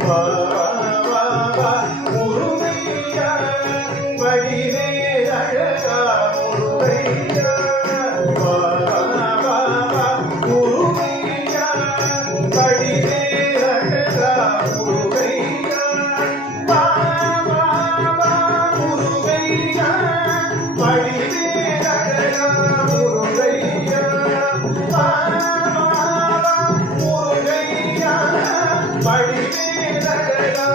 வா வா வா முருகையா வடிவேல் அழகா முருகையா வா வா வா முருகையா வடிவேல் அழகா முருகையா வா வா வா முருகையா வடிவேல் அழகா முருகையா வா வா வா முருகையா வடிவேல் அழகா